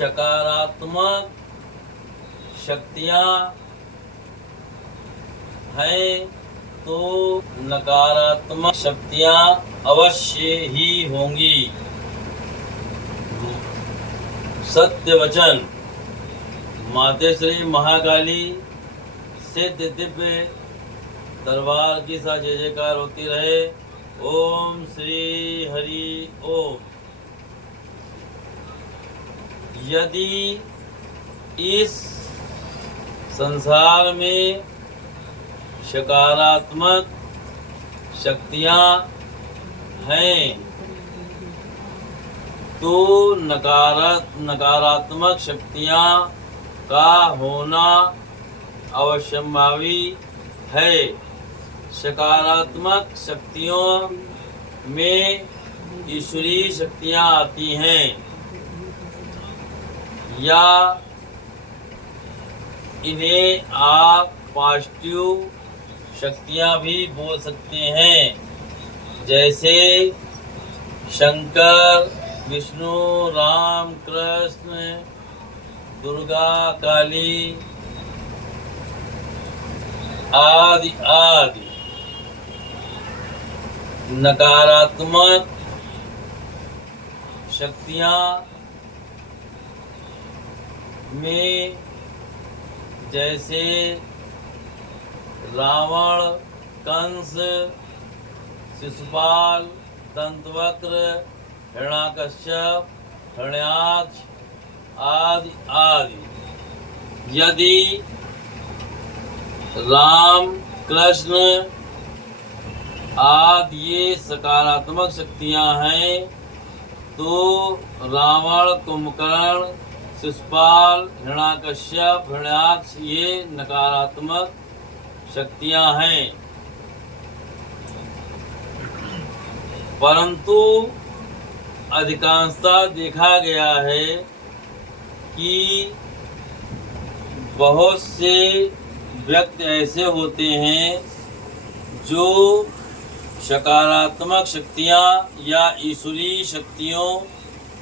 सकारात्मक शक्तियाँ हैं तो नकारात्मक शक्तियाँ अवश्य ही होंगी। सत्य वचन मातेश्वरी महाकाली सिद्ध दिव्य दरबार की सा जय जयकार होती रहे। ओम श्री हरि ओम। यदि इस संसार में सकारात्मक शक्तियाँ हैं तो नकारात्मक शक्तियाँ का होना अवश्यंभावी है। सकारात्मक शक्तियों में ईश्वरीय शक्तियाँ आती हैं या इन्हें आप पॉजिटिव शक्तियाँ भी बोल सकते हैं। जैसे शंकर, विष्णु, राम, कृष्ण, दुर्गा, काली आदि आदि। नकारात्मक शक्तियाँ में जैसे रावण, कंस, शिशुपाल, दंतवक्र, हिरण्याकश्यप, हिरण्याक्ष आदि आदि। यदि राम, कृष्ण आदि ये सकारात्मक शक्तियाँ हैं तो रावण, कुंभकर्ण, शिशुपाल, हिरण्याकश्यप, हिरण्याक्ष ये नकारात्मक शक्तियाँ हैं। परंतु अधिकांशतः देखा गया है कि बहुत से व्यक्ति ऐसे होते हैं जो सकारात्मक शक्तियाँ या ईश्वरीय शक्तियों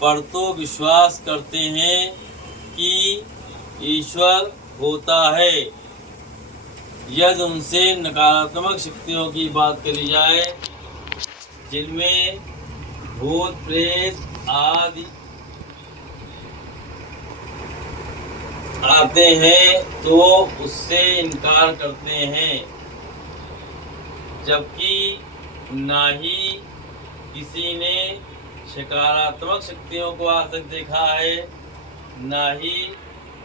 पर तो विश्वास करते हैं कि ईश्वर होता है। यदि उनसे नकारात्मक शक्तियों की बात करी जाए जिनमें भूत प्रेत आदि आते हैं तो उससे इनकार करते हैं। जबकि ना ही किसी ने सकारात्मक शक्तियों को आज तक देखा है, ना ही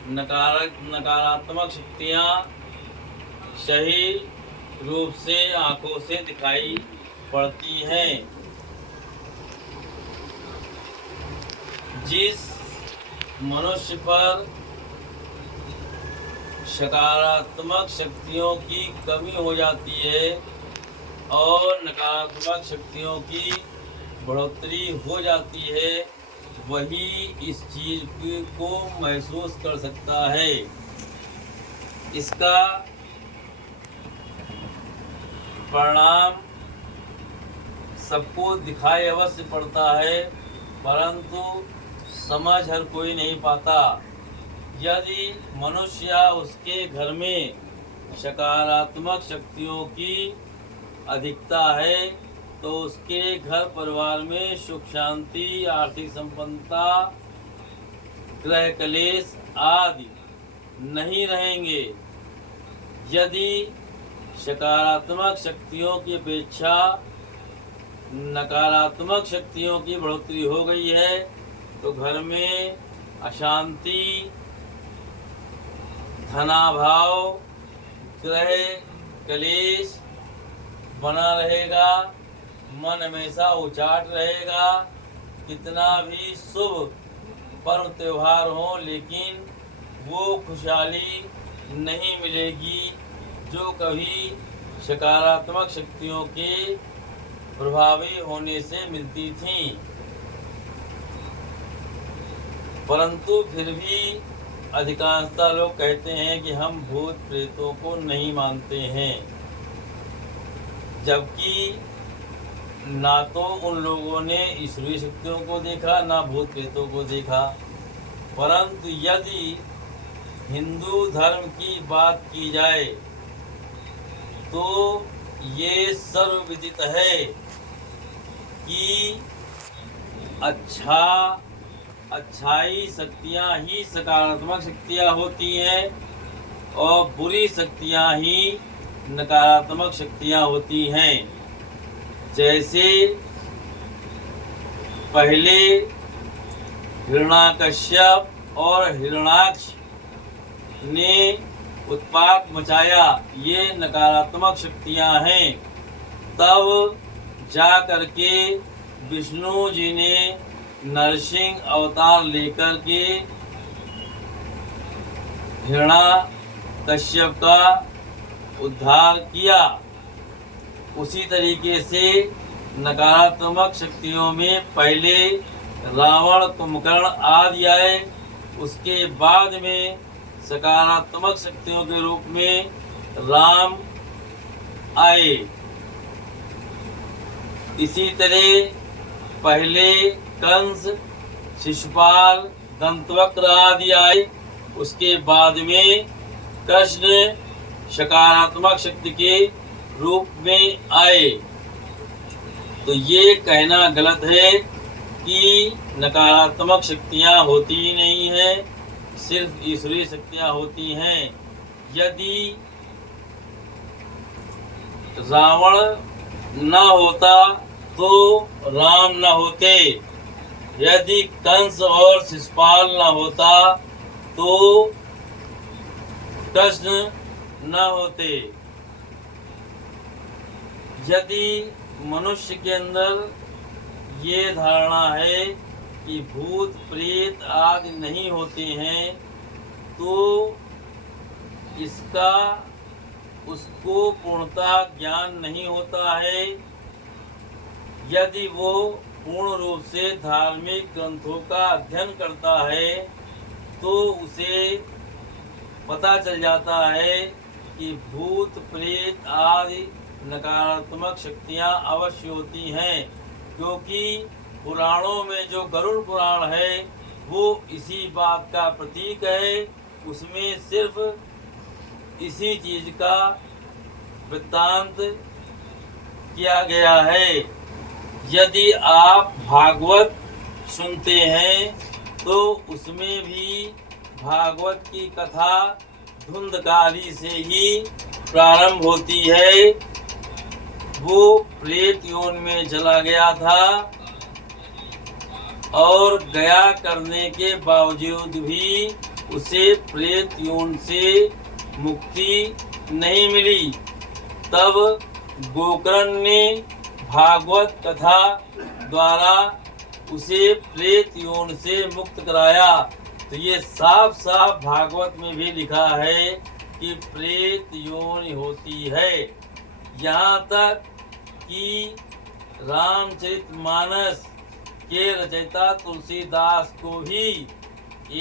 नकारात्मक शक्तियाँ सही रूप से आंखों से दिखाई पड़ती हैं। जिस मनुष्य पर सकारात्मक शक्तियों की कमी हो जाती है और नकारात्मक शक्तियों की बढ़ोतरी हो जाती है, वही इस चीज़ को महसूस कर सकता है। इसका परिणाम सबको दिखाई अवश्य पड़ता है, परंतु समझ हर कोई नहीं पाता। यदि मनुष्य या उसके घर में सकारात्मक शक्तियों की अधिकता है तो उसके घर परिवार में सुख शांति, आर्थिक संपन्नता, ग्रह कलेश आदि नहीं रहेंगे। यदि सकारात्मक शक्तियों की अपेक्षा नकारात्मक शक्तियों की बढ़ोतरी हो गई है तो घर में अशांति, धनाभाव, ग्रह कलेश बना रहेगा, मन हमेशा उचाट रहेगा। कितना भी शुभ पर्व त्योहार हो लेकिन वो खुशहाली नहीं मिलेगी जो कभी सकारात्मक शक्तियों के प्रभावी होने से मिलती थी। परंतु फिर भी अधिकांशतः लोग कहते हैं कि हम भूत प्रेतों को नहीं मानते हैं, जबकि ना तो उन लोगों ने ईश्वरीय शक्तियों को देखा, ना भूत प्रेतों को देखा। परंतु यदि हिंदू धर्म की बात की जाए तो ये सर्वविदित है कि अच्छाई शक्तियाँ ही सकारात्मक शक्तियाँ होती हैं और बुरी शक्तियाँ ही नकारात्मक शक्तियाँ होती हैं। जैसे पहले हिरण्याकश्यप और हिरण्याक्ष ने उत्पात मचाया, ये नकारात्मक शक्तियाँ हैं। तब जा करके विष्णु जी ने नरसिंह अवतार लेकर के हिरण्याकश्यप का उद्धार किया। उसी तरीके से नकारात्मक शक्तियों में पहले रावण, कुंभकर्ण आदि आए, उसके बाद में सकारात्मक शक्तियों के रूप में राम आए। इसी तरह पहले कंस, शिशुपाल, दंतवक्र आदि आए, उसके बाद में कृष्ण सकारात्मक शक्ति के रूप में आए। तो ये कहना गलत है कि नकारात्मक शक्तियाँ होती ही नहीं हैं, सिर्फ ईश्वरीय शक्तियाँ होती हैं। यदि रावण न होता तो राम न होते, यदि कंस और शिशुपाल न होता तो कृष्ण न होते। यदि मनुष्य के अंदर ये धारणा है कि भूत प्रेत आदि नहीं होते हैं तो इसका उसको पूर्णतः ज्ञान नहीं होता है। यदि वो पूर्ण रूप से धार्मिक ग्रंथों का अध्ययन करता है तो उसे पता चल जाता है कि भूत प्रेत आदि नकारात्मक शक्तियाँ अवश्य होती हैं, क्योंकि पुराणों में जो गरुड़ पुराण है वो इसी बात का प्रतीक है। उसमें सिर्फ इसी चीज का वृत्तांत किया गया है। यदि आप भागवत सुनते हैं तो उसमें भी भागवत की कथा धुंधकारी से ही प्रारंभ होती है। वो प्रेत योनि में चला गया था और गया करने के बावजूद भी उसे प्रेत योनि से मुक्ति नहीं मिली। तब गोकर्ण ने भागवत कथा द्वारा उसे प्रेत योनि से मुक्त कराया। तो ये साफ साफ भागवत में भी लिखा है कि प्रेत योनि होती है। यहाँ तक कि रामचरितमानस के रचयिता तुलसीदास को भी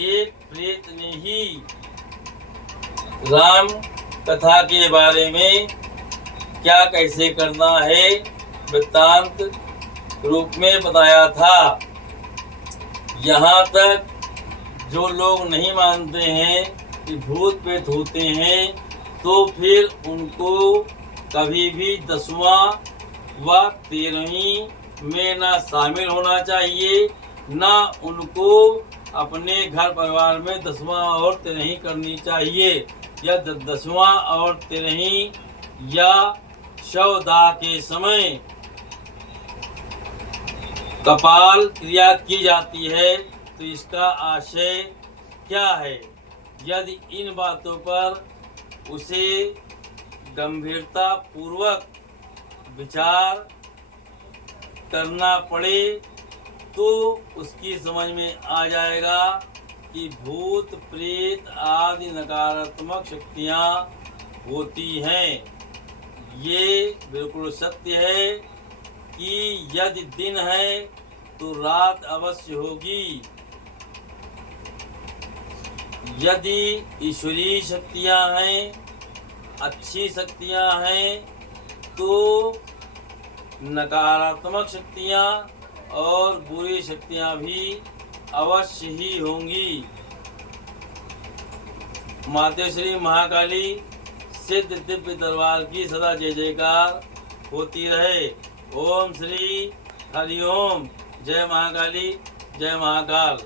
एक प्रेत ने ही राम कथा के बारे में क्या कैसे करना है वृत्तांत रूप में बताया था। यहाँ तक जो लोग नहीं मानते हैं कि भूत प्रेत होते हैं तो फिर उनको कभी भी 10वां व 13वीं में ना शामिल होना चाहिए, ना उनको अपने घर परिवार में 10वां और 13वीं करनी चाहिए। या 10वां और 13वीं या शवदाह के समय कपाल क्रिया की जाती है तो इसका आशय क्या है। यदि इन बातों पर उसे गंभीरता पूर्वक विचार करना पड़े तो उसकी समझ में आ जाएगा कि भूत प्रेत आदि नकारात्मक शक्तियाँ होती हैं। ये बिल्कुल सत्य है कि यदि दिन है तो रात अवश्य होगी। यदि ईश्वरीय शक्तियाँ हैं, अच्छी शक्तियाँ हैं, तो नकारात्मक शक्तियाँ और बुरी शक्तियाँ भी अवश्य ही होंगी। माते श्री महाकाली सिद्ध दिव्य दरबार की सदा जय जयकार होती रहे। ओम श्री हरिओम। जय महाकाली, जय महाकाल।